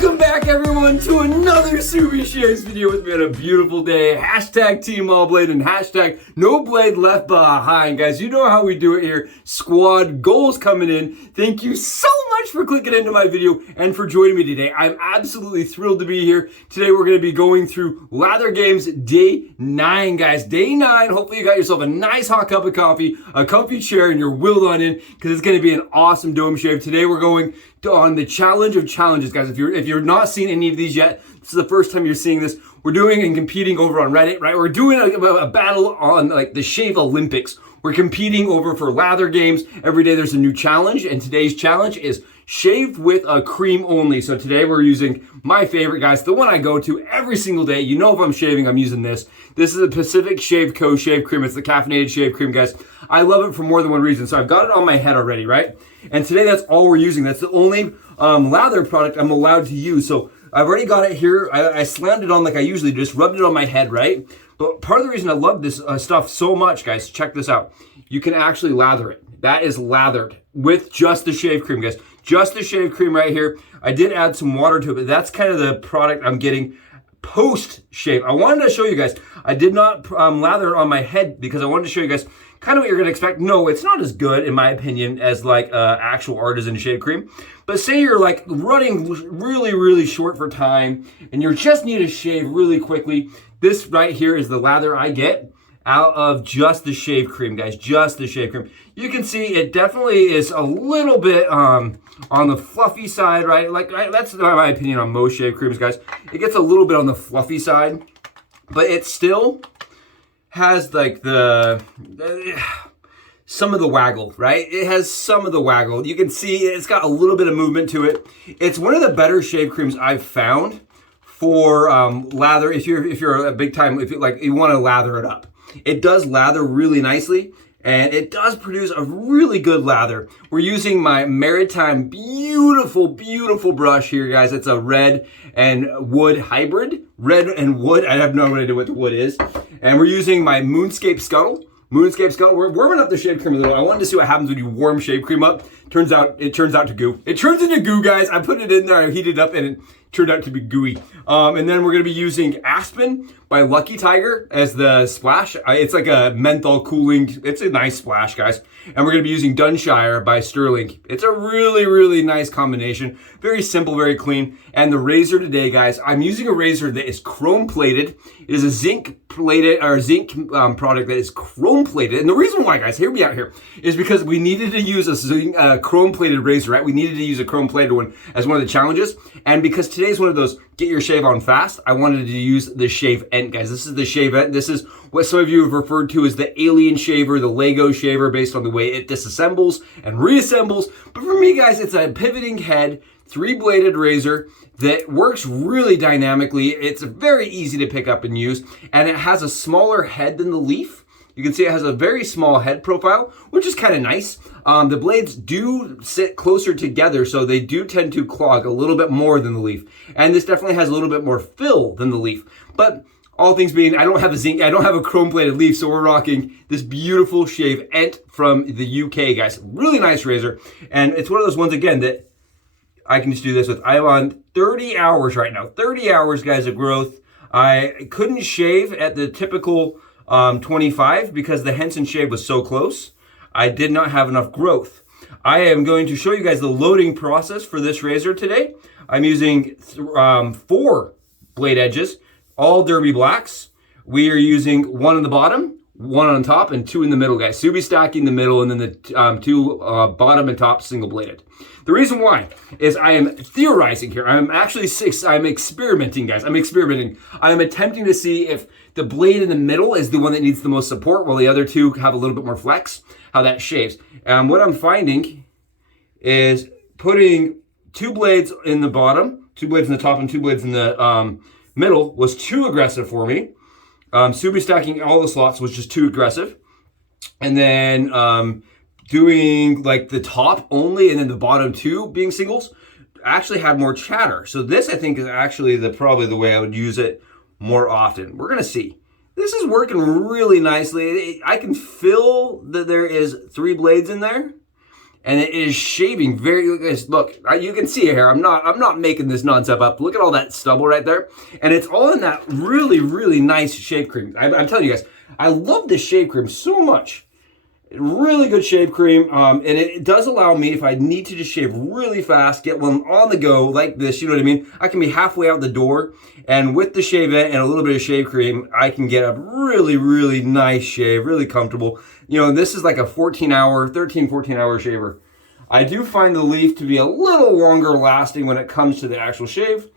Welcome back, everyone, to another Subi Shaves video with me on a beautiful day. Hashtag Team All Blade and hashtag No Blade Left Behind. Guys, you know how we do it here. Squad goals coming in. Thank you so much for clicking into my video and for joining me today. I'm absolutely thrilled to be here. Today, we're going to be going through Lather Games Day 9, guys. Day 9. Hopefully, you got yourself a nice hot cup of coffee, a comfy chair, and you're willed on in because it's going to be an awesome dome shave. Today, we're going on the challenge of challenges, guys. If you're not seeing any of these yet, this is the first time you're seeing this. We're doing and competing over on Reddit, right? We're doing a battle on like the Shave Olympics. We're competing over for lather games. Every day there's a new challenge, and today's challenge is shave with a cream only. So today we're using my favorite, guys, the one I go to every single day. You know, if I'm shaving, I'm using this. This is a Pacific Shave Co. shave cream. It's the caffeinated shave cream, guys. I love it for more than one reason. So I've got it on my head already, right? And today that's all we're using. That's the only lather product I'm allowed to use. So I've already got it here. I slammed it on like I usually do, just rubbed it on my head, right? But part of the reason I love this stuff so much, guys, check this out. You can actually lather it. That is lathered with just the shave cream, guys. Just the shave cream right here. I did add some water to it, but that's kind of the product I'm getting post-shave. I wanted to show you guys. I did not lather it on my head because I wanted to show you guys kind of what you're going to expect. No, it's not as good, in my opinion, as like actual Artisan shave cream. But say you're like running really, really short for time and you just need to shave really quickly. This right here is the lather I get out of just the shave cream, guys. Just the shave cream. You can see it definitely is a little bit on the fluffy side, right? That's my opinion on most shave creams, guys. It gets a little bit on the fluffy side, but it still has like some of the waggle, right? It has some of the waggle. You can see it's got a little bit of movement to it. It's one of the better shave creams I've found for lather. If you're a big time, if you want to lather it up, it does lather really nicely. And it does produce a really good lather. We're using my Maritime beautiful, beautiful brush here, guys. It's a red and wood hybrid. Red and wood. I have no idea what the wood is. And we're using my Moonscape Scuttle. Moonscape Scuttle. We're warming up the shave cream a little. I wanted to see what happens when you warm shave cream up. It turns out to goo. It turns into goo, guys. I put it in there, I heated it up, and it turned out to be gooey. And then we're going to be using Aspen by Lucky Tiger as the splash. It's like a menthol cooling. It's a nice splash, guys. And we're going to be using Dunshire by Stirling. It's a really, really nice combination. Very simple, very clean. And the razor today, guys, I'm using a razor that is chrome plated. It is a zinc plated or zinc product that is chrome plated. And the reason why, guys, hear me out here, is because we needed to use a chrome plated razor, right? We needed to use a chrome plated one as one of the challenges. And because today's one of those get your shave on fast, I wanted to use the Shavent, guys. This is the Shavent. This is what some of you have referred to as the alien shaver, the Lego shaver, based on the way it disassembles and reassembles. But for me, guys, it's a pivoting head, 3-bladed razor that works really dynamically. It's very easy to pick up and use, and it has a smaller head than the Leaf. You can see it has a very small head profile, which is kind of nice. The blades do sit closer together, so they do tend to clog a little bit more than the Leaf. And this definitely has a little bit more fill than the Leaf. But all things being, I don't have a chrome-plated Leaf, so we're rocking this beautiful Shavent from the UK, guys. Really nice razor. And it's one of those ones, again, that I can just do this with. I'm on 30 hours right now. 30 hours, guys, of growth. I couldn't shave at the typical 25 because the Henson shave was so close. I did not have enough growth. I am going to show you guys the loading process for this razor today. I'm using 4 blade edges, all Derby Blacks. We are using 1 on the bottom, 1 on top, and 2 in the middle, guys. Subi stacking the middle, and then the 2 bottom and top single bladed. The reason why is I am theorizing here. I'm experimenting, guys. I'm experimenting. I'm attempting to see if the blade in the middle is the one that needs the most support, while the other 2 have a little bit more flex, how that shaves. What I'm finding is putting 2 blades in the bottom, 2 blades in the top, and 2 blades in the middle was too aggressive for me. Subi stacking all the slots was just too aggressive. And then doing like the top only and then the bottom 2 being singles actually had more chatter. So this, I think, is actually probably the way I would use it more often. We're gonna see. This is working really nicely. I can feel that there is 3 blades in there. and it is shaving very, look, you can see it here. I'm not making this nonsense up. Look at all that stubble right there. And it's all in that really, really nice shave cream. I'm telling you guys, I love this shave cream so much. Really good shave cream, and it does allow me, if I need to just shave really fast, get one on the go like this, you know what I mean? I can be halfway out the door, and with the Shavent and a little bit of shave cream, I can get a really, really nice shave, really comfortable. You know, this is like a 13, 14-hour shaver. I do find the Leaf to be a little longer lasting when it comes to the actual shave,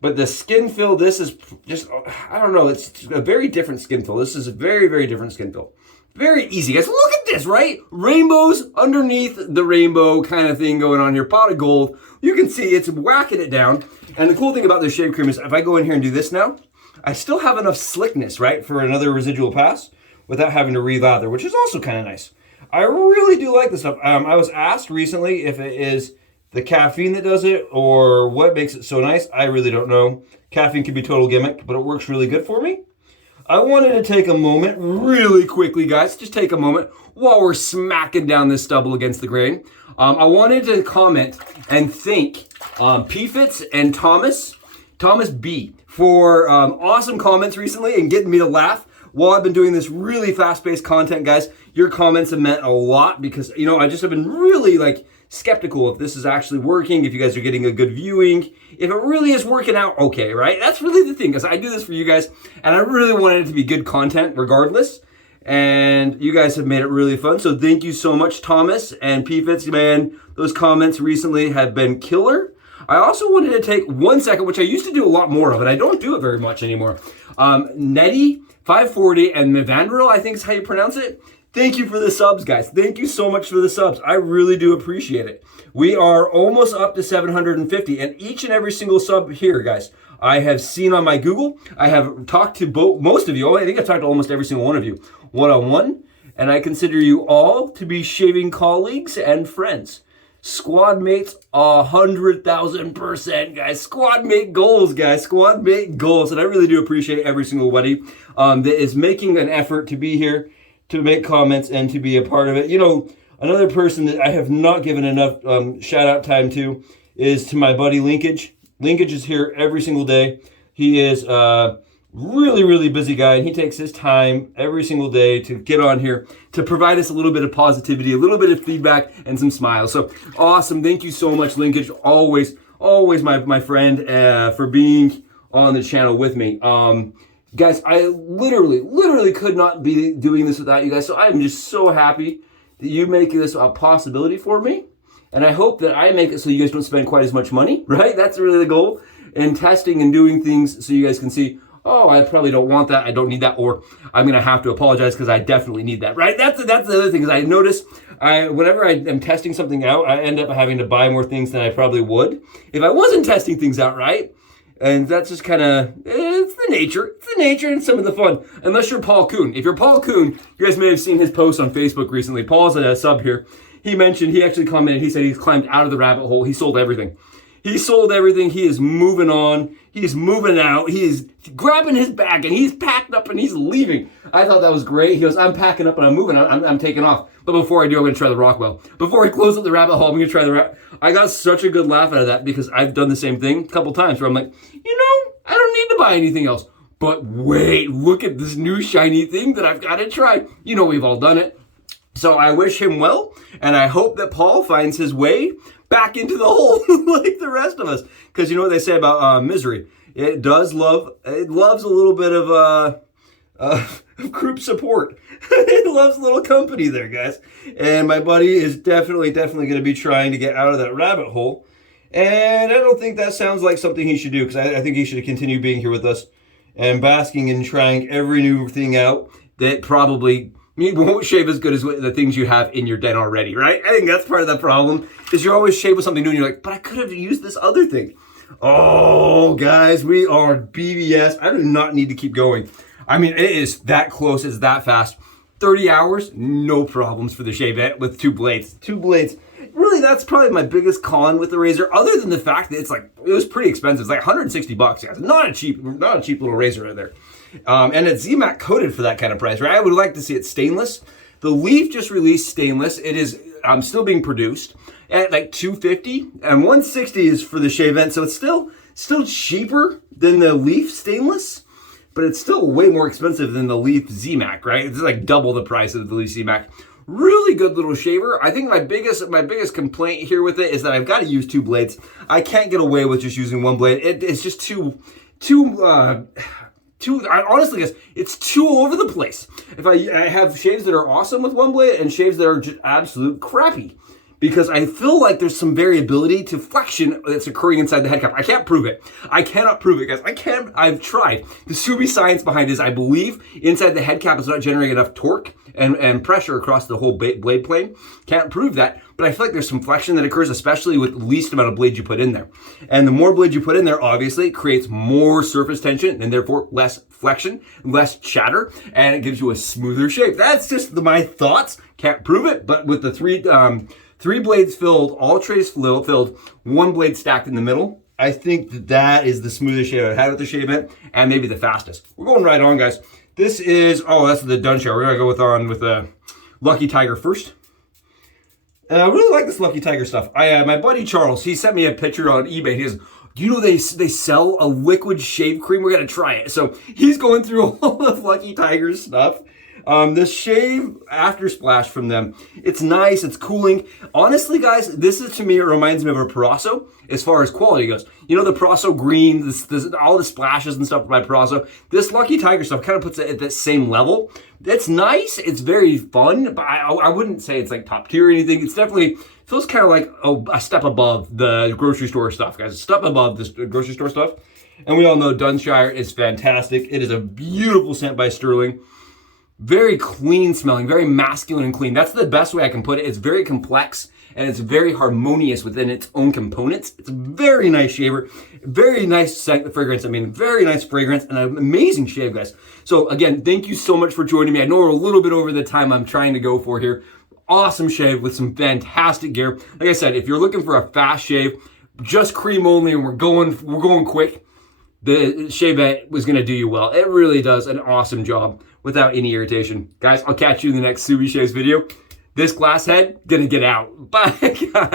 but the skin fill, this is just, I don't know, it's a very different skin fill. This is a very, very different skin fill. Very easy, guys. Look at this, right? Rainbows underneath the rainbow kind of thing going on here. Pot of gold. You can see it's whacking it down. And the cool thing about this shave cream is if I go in here and do this now, I still have enough slickness, right, for another residual pass without having to re-lather, which is also kind of nice. I really do like this stuff. I was asked recently if it is the caffeine that does it or what makes it so nice. I really don't know. Caffeine can be total gimmick, but it works really good for me. I wanted to take a moment really quickly, guys, just take a moment while we're smacking down this stubble against the grain. I wanted to comment and thank PFitz and Thomas B, for awesome comments recently and getting me to laugh while I've been doing this really fast-paced content, guys. Your comments have meant a lot because, you know, I just have been really, like, skeptical if this is actually working, if you guys are getting a good viewing, if it really is working out okay, right? That's really the thing, because I do this for you guys, and I really wanted it to be good content regardless, and you guys have made it really fun, so thank you so much, Thomas and PFitz, man. Those comments recently have been killer. I also wanted to take 1 second, which I used to do a lot more of, and I don't do it very much anymore. Netty540 and Mivandril, I think is how you pronounce it. Thank you for the subs, guys. Thank you so much for the subs. I really do appreciate it. We are almost up to 750, and each and every single sub here, guys, I have seen on my Google. I have talked to most of you. I think I've talked to almost every single one of you one-on-one, and I consider you all to be shaving colleagues and friends. Squad mates, 100,000%, guys. Squad mate goals, guys. Squad mate goals, and I really do appreciate every single buddy that is making an effort to be here, to make comments and to be a part of it. You know, another person that I have not given enough shout out time to is to my buddy Linkage. Linkage is here every single day. He is a really, really busy guy, and he takes his time every single day to get on here to provide us a little bit of positivity, a little bit of feedback, and some smiles. So awesome. Thank you so much, Linkage. Always my friend for being on the channel with me. Guys, I literally could not be doing this without you guys. So I'm just so happy that you make this a possibility for me. And I hope that I make it so you guys don't spend quite as much money, right? That's really the goal. And testing and doing things so you guys can see, oh, I probably don't want that, I don't need that, or I'm gonna have to apologize because I definitely need that, right? That's the other thing, is I notice whenever I am testing something out, I end up having to buy more things than I probably would if I wasn't testing things out, right? And that's just kind of, it's the nature and some of the fun. Unless you're Paul Kuhn. If you're Paul Kuhn, you guys may have seen his post on Facebook recently. Paul's a sub here. He actually commented, he said he's climbed out of the rabbit hole. He sold everything. He is moving on. He is moving out. He is grabbing his bag and he's packed up and he's leaving. I thought that was great. He goes, I'm packing up and I'm moving. I'm taking off. But before I do, I'm going to try the Rockwell. Before I close up the rabbit hole, I'm going to try the I got such a good laugh out of that because I've done the same thing a couple times where I'm like, you know, I don't need to buy anything else. But wait, look at this new shiny thing that I've got to try. You know, we've all done it. So I wish him well, and I hope that Paul finds his way back into the hole like the rest of us. Because you know what they say about misery. It loves a little bit of group support. It loves a little company there, guys. And my buddy is definitely going to be trying to get out of that rabbit hole. And I don't think that sounds like something he should do, because I think he should continue being here with us and basking and trying every new thing out that probably won't shave as good as the things you have in your den already, right? I think that's part of the problem, is you're always shave with something new and you're like, but I could have used this other thing. Oh, guys, we are BBS. I do not need to keep going. I mean, it is that close, it's that fast. 30 hours, no problems for the Shavent with 2 blades. 2 blades. Really, that's probably my biggest con with the razor, other than the fact that it was pretty expensive. It's like $160, guys. Not a cheap little razor right there. And it's ZMAC coated for that kind of price, right? I would like to see it stainless. The Leaf just released stainless. It is still being produced at like $250, and $160 is for the Shavent, so it's still cheaper than the Leaf stainless, but it's still way more expensive than the Leaf Z-Mac, right? It's like double the price of the Leaf Z-Mac. Really good little shaver. I think my biggest complaint here with it is that I've got to use 2 blades. I can't get away with just using 1 blade. It's just too honestly, guys, it's too all over the place. If I have shaves that are awesome with 1 blade and shaves that are just absolute crappy, because I feel like there's some variability to flexion that's occurring inside the head cap. I can't prove it. I cannot prove it, guys. I've tried. The Subi science behind this, I believe, inside the head cap is not generating enough torque and pressure across the whole blade plane. Can't prove that, but I feel like there's some flexion that occurs, especially with the least amount of blades you put in there. And the more blades you put in there, obviously, it creates more surface tension and therefore less flexion, less chatter, and it gives you a smoother shape. That's just my thoughts. Can't prove it, but with the 3 blades filled, all trays filled, 1 blade stacked in the middle, I think that is the smoothest shave I've had with the Shavent, and maybe the fastest. We're going right on, guys. This is, that's the Dunshire. We're gonna go with the Lucky Tiger first. I really like this Lucky Tiger stuff. My buddy Charles, he sent me a picture on eBay. He goes, do you know they sell a liquid shave cream? We're gonna try it. So he's going through all of Lucky Tiger's stuff. This shave after splash from them, it's nice, it's cooling. Honestly, guys, this is, to me, it reminds me of a Prosso as far as quality goes. You know, the Prosso green, all the splashes and stuff by Prosso. This Lucky Tiger stuff kind of puts it at that same level. It's nice, it's very fun, but I wouldn't say it's like top tier or anything. It's definitely feels kind of like a step above the grocery store stuff, guys. A step above this grocery store stuff. And we all know Dunshire is fantastic. It is a beautiful scent by Stirling. Very clean smelling, very masculine and clean. That's the best way I can put it. It's very complex and it's very harmonious within its own components. It's a very nice shaver, very nice fragrance. I mean, very nice fragrance and an amazing shave, guys. So again, thank you so much for joining me. I know we're a little bit over the time I'm trying to go for here. Awesome shave with some fantastic gear. Like I said, if you're looking for a fast shave, just cream only, and we're going quick, the Shavent was gonna do you well. It really does an awesome job without any irritation. Guys, I'll catch you in the next Subi Shaves video. This glass head, gonna get out. Bye, guys.